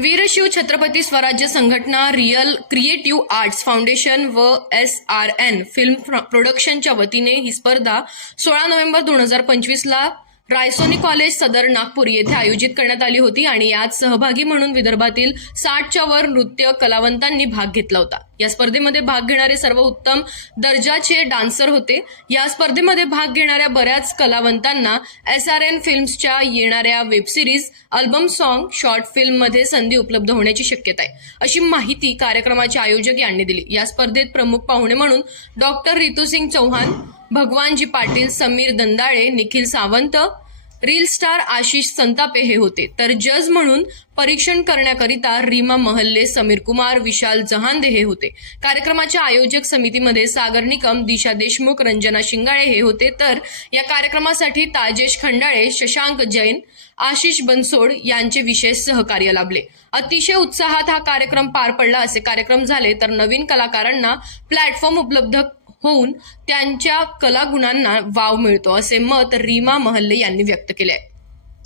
Veershiv Chhatrapati Swarajya Sanghatana real creative arts foundation व S R N film प्र- प्रोडक्शनच्या वतीने ही स्पर्धा सोळा नोव्हेंबर दोन हजार पंचवीसला रायसोनी कॉलेज सदर नागपूर येथे आयोजित करण्यात आली होती आणि यात सहभागी म्हणून विदर्भातील साठच्या वर नृत्य कलावंतांनी भाग घेतला होता. या स्पर्धेमध्ये भाग घेणारे सर्व उत्तम दर्जाचे डान्सर होते. या स्पर्धेमध्ये भाग घेणाऱ्या बऱ्याच कलावंतांना एस आर एन फिल्म्सच्या येणाऱ्या web series album song short फिल्ममध्ये संधी उपलब्ध होण्याची शक्यता आहे अशी माहिती कार्यक्रमाचे आयोजक यांनी दिली. या स्पर्धेत प्रमुख पाहुणे म्हणून doctor Ritusingh Chauhan Bhagwanji Patil Sameer Dandale Nikhil Sawant reel star Ashish Santape हे होते. तर जज म्हणून परीक्षण करण्याकरिता रीमा महल्ले समीर कुमार विशाल जहांदे हे होते. कार्यक्रमाच्या आयोजक समितीमध्ये सागर निकम दिशा देशमुख रंजना शिंगाळे हे होते. तर या कार्यक्रमासाठी ताजेश खंडाळे शशांक जैन आशिष बनसोड यांचे विशेष सहकार्य लाभले. अतिशय उत्साहात हा कार्यक्रम पार पडला. असे कार्यक्रम झाले तर नवीन कलाकारांना प्लॅटफॉर्म उपलब्ध होऊन त्यांच्या कलागुणांना वाव मिळतो असे मत रीमा महल्ले यांनी व्यक्त केले. आहे